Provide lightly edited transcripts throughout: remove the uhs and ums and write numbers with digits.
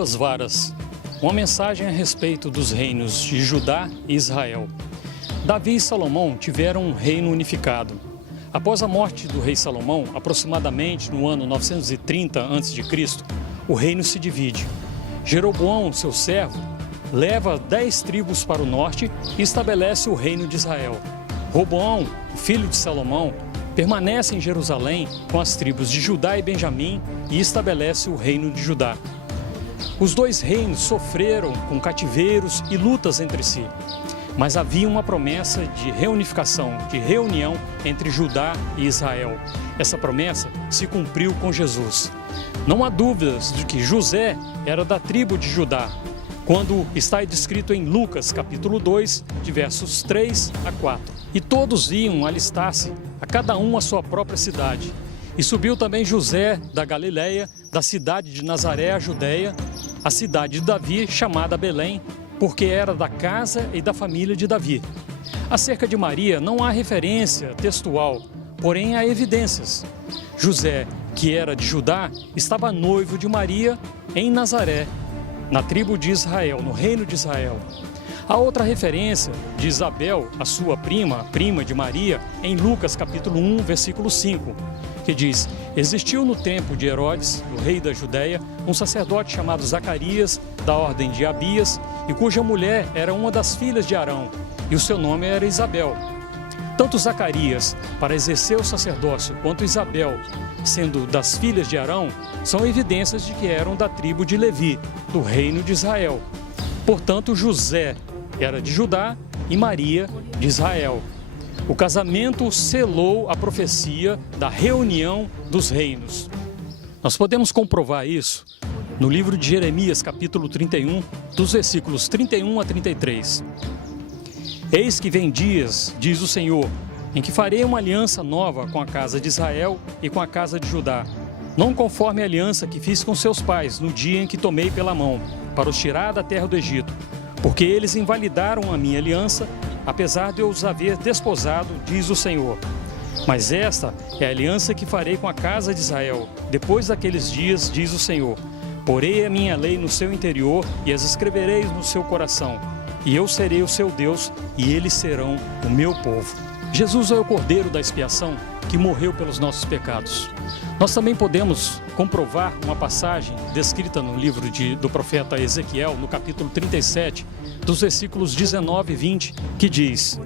Duas varas. Uma mensagem a respeito dos reinos de Judá e Israel. Davi e Salomão tiveram um reino unificado. Após a morte do rei Salomão, aproximadamente no ano 930 a.C., o reino se divide. Jeroboão, seu servo, leva 10 tribos para o norte e estabelece o reino de Israel. Roboão, filho de Salomão, permanece em Jerusalém com as tribos de Judá e Benjamim e estabelece o reino de Judá. Os dois reinos sofreram com cativeiros e lutas entre si, mas havia uma promessa de reunificação, de reunião entre Judá e Israel. Essa promessa se cumpriu com Jesus. Não há dúvidas de que José era da tribo de Judá, quando está descrito em Lucas, capítulo 2, de versos 3 a 4. E todos iam alistar-se, a cada um a sua própria cidade. E subiu também José da Galileia, da cidade de Nazaré, a Judeia, a cidade de Davi, chamada Belém, porque era da casa e da família de Davi. Acerca de Maria não há referência textual, porém há evidências. José, que era de Judá, estava noivo de Maria em Nazaré, na tribo de Israel, no reino de Israel. Há outra referência de Isabel, a sua prima, prima de Maria, em Lucas capítulo 1, versículo 5, que diz: existiu no tempo de Herodes, o rei da Judeia, um sacerdote chamado Zacarias, da ordem de Abias, e cuja mulher era uma das filhas de Arão, e o seu nome era Isabel. Tanto Zacarias, para exercer o sacerdócio, quanto Isabel, sendo das filhas de Arão, são evidências de que eram da tribo de Levi, do reino de Israel. Portanto, José era de Judá e Maria de Israel. O casamento selou a profecia da reunião dos reinos. Nós podemos comprovar isso no livro de Jeremias, capítulo 31, dos versículos 31 a 33. Eis que vem dias, diz o Senhor, em que farei uma aliança nova com a casa de Israel e com a casa de Judá, não conforme a aliança que fiz com seus pais no dia em que tomei pela mão, para os tirar da terra do Egito, porque eles invalidaram a minha aliança, apesar de eu os haver desposado, diz o Senhor. Mas esta é a aliança que farei com a casa de Israel, depois daqueles dias, diz o Senhor. Porei a minha lei no seu interior e as escreverei no seu coração, e eu serei o seu Deus, e eles serão o meu povo. Jesus é o Cordeiro da expiação que morreu pelos nossos pecados. Nós também podemos comprovar uma passagem descrita no livro do profeta Ezequiel, no capítulo 37, dos versículos 19 e 20, que diz: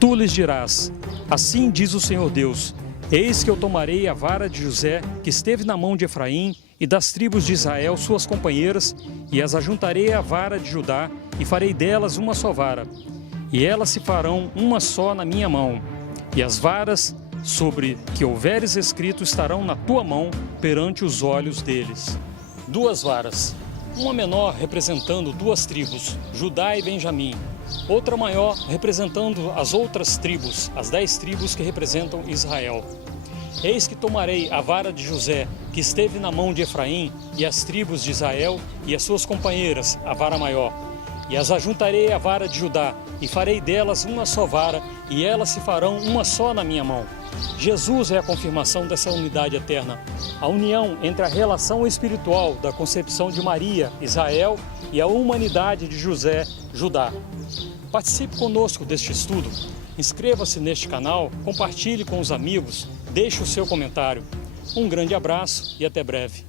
Tu lhes dirás, assim diz o Senhor Deus, eis que eu tomarei a vara de José, que esteve na mão de Efraim, e das tribos de Israel, suas companheiras, e as ajuntarei à vara de Judá, e farei delas uma só vara, e elas se farão uma só na minha mão, e as varas sobre que houveres escrito estarão na tua mão perante os olhos deles. Duas varas, uma menor representando duas tribos, Judá e Benjamim, outra maior representando as outras tribos, as 10 tribos que representam Israel. Eis que tomarei a vara de José, que esteve na mão de Efraim, e as tribos de Israel e as suas companheiras, a vara maior, e as ajuntarei à vara de Judá, e farei delas uma só vara, e elas se farão uma só na minha mão. Jesus é a confirmação dessa unidade eterna, a união entre a relação espiritual da concepção de Maria, Israel, e a humanidade de José, Judá. Participe conosco deste estudo, inscreva-se neste canal, compartilhe com os amigos, deixe o seu comentário. Um grande abraço e até breve.